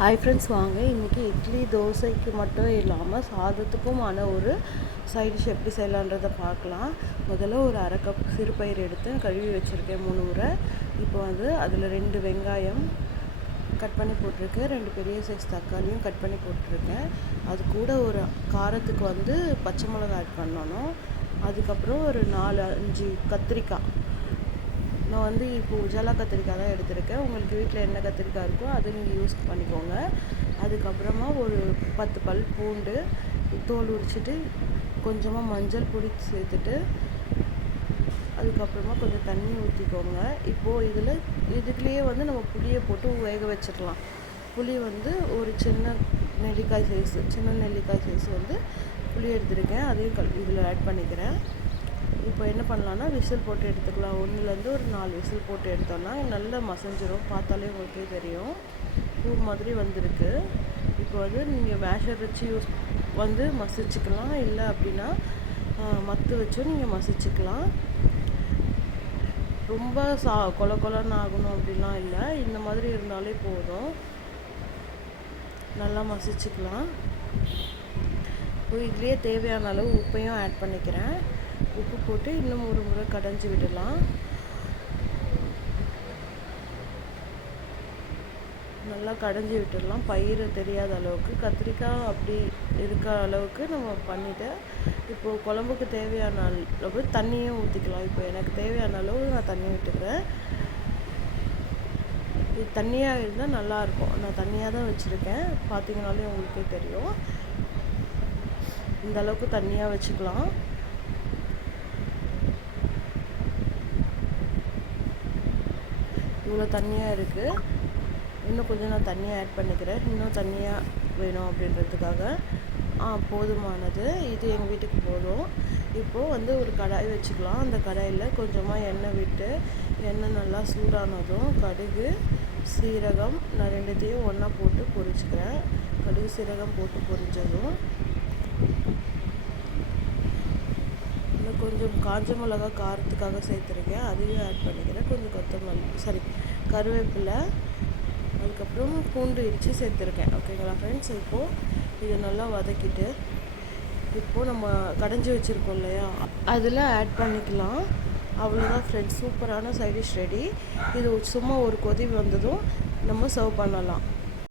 Hi friends வாங்க. இன்றைக்கி இட்லி தோசைக்கு மட்டும் இல்லாமல் சாதத்துக்குமான ஒரு சைட் டிஷ் எப்படி செய்யலான்றதை பார்க்கலாம். முதல்ல ஒரு அரை கப் சிறுபயிர் எடுத்து கழுவி வச்சுருக்கேன் மூணு முறை இப்போ வந்து அதில் ரெண்டு வெங்காயம் கட் பண்ணி போட்டிருக்கேன். ரெண்டு பெரிய சைஸ் தக்காளியும் கட் பண்ணி போட்டிருக்கேன். அது கூட ஒரு காரத்துக்கு வந்து பச்சை மிளகா ஆட் பண்ணணும். அதுக்கப்புறம் ஒரு நாலு அஞ்சு கத்திரிக்காய். நான் வந்து இப்போ உஜாலா கத்திரிக்காய் தான் எடுத்திருக்கேன். உங்களுக்கு வீட்டில் என்ன கத்திரிக்காய் இருக்கோ அதை நீங்கள் யூஸ் பண்ணிக்கோங்க. அதுக்கப்புறமா ஒரு பத்து பல் பூண்டு தோல் உரிச்சிட்டு கொஞ்சமாக மஞ்சள் பொடி சேர்த்துட்டு அதுக்கப்புறமா கொஞ்சம் தண்ணி ஊற்றிக்கோங்க இப்போது இதில் இதுக்குள்ளேயே வந்து நம்ம புளியை போட்டு வேக வச்சிடலாம். புளி வந்து ஒரு சின்ன நெல்லிக்காய் சைஸு சின்ன நெல்லிக்காய் சைஸ் வந்து புளி எடுத்திருக்கேன். அதையும் கல் இதில் ஆட் பண்ணிக்கிறேன். இப்போ என்ன பண்ணலான்னா விசில் போட்டு எடுத்துக்கலாம். ஒன்றுலேருந்து ஒரு நாலு விசில் போட்டு எடுத்தோன்னா நல்லா மசஞ்சிரும். பார்த்தாலே உங்களுக்கே தெரியும். பூ மாதிரி வந்திருக்கு. இப்போ வந்து நீங்கள் மேஷர் வச்சு யூஸ் வந்து மசிச்சுக்கலாம். இல்லை அப்படின்னா மத்து வச்சும் நீங்கள் மசிச்சுக்கலாம். ரொம்ப சா கொல கொலன்னு ஆகணும் அப்படிலாம் இல்லை. இந்த மாதிரி இருந்தாலே போதும். நல்லா மசிச்சுக்கலாம். இப்போ இதுலேயே தேவையான அளவு உப்பையும் ஆட் பண்ணிக்கிறேன். உப்பு போட்டு இன்னும் ஒரு முறை கடைஞ்சி விடலாம். நல்லா கடைஞ்சி விட்டுடலாம். பயிர் தெரியாத அளவுக்கு. கத்திரிக்காய் அப்படி இருக்கிற அளவுக்கு நம்ம பண்ணிவிட்டு இப்போது குழம்புக்கு தேவையான அளவு தண்ணியும் ஊற்றிக்கலாம் இப்போ எனக்கு தேவையான அளவு நான் தண்ணி விட்டுக்கிறேன் இது தண்ணியாக இருந்தால் நல்லாயிருக்கும் நான் தண்ணியாக தான் வச்சுருக்கேன். பார்த்தீங்கனாலே உங்களுக்கே தெரியும். இந்த அளவுக்கு தண்ணியாக வச்சுக்கலாம். இவ்வளோ தண்ணியாக இருக்குது இன்னும் கொஞ்சம் நான் தண்ணியை ஆட் பண்ணிக்கிறேன். இன்னும் தண்ணியாக வேணும் அப்படின்றதுக்காக. போதுமானது. இது எங்கள் வீட்டுக்கு போதும். இப்போது வந்து ஒரு கடாய் வச்சுக்கலாம். அந்த கடாயில் கொஞ்சமாக எண்ணெய் விட்டு எண்ணெய் நல்லா சூடானதும் கடுகு சீரகம் நான் ரெண்டுத்தையும் ஒன்றா போட்டு பொரிச்சுக்கிறேன். கடுகு சீரகம் போட்டு பொரிஞ்சதும். காஞ்ச மிளகா காரத்துக்காக சேர்த்துருக்கேன். அதையும் ஆட் பண்ணிக்கிறேன். கொஞ்சம் கொத்தமல்லி சாரி கருவேப்பிலை. அதுக்கப்புறம் பூண்டு இடித்து சேர்த்துருக்கேன். ஓகேங்களா ஃப்ரெண்ட்ஸ் இப்போது இதை நல்லா வதக்கிட்டு இப்போது நம்ம கடைஞ்சி வச்சுருக்கோம் இல்லையா? அதில் ஆட் பண்ணிக்கலாம். அவ்வளோதான் ஃப்ரெண்ட்ஸ் சூப்பரான சைடிஷ் ரெடி இது சும்மா ஒரு கொதி வந்ததும் நம்ம சர்வ் பண்ணலாம்.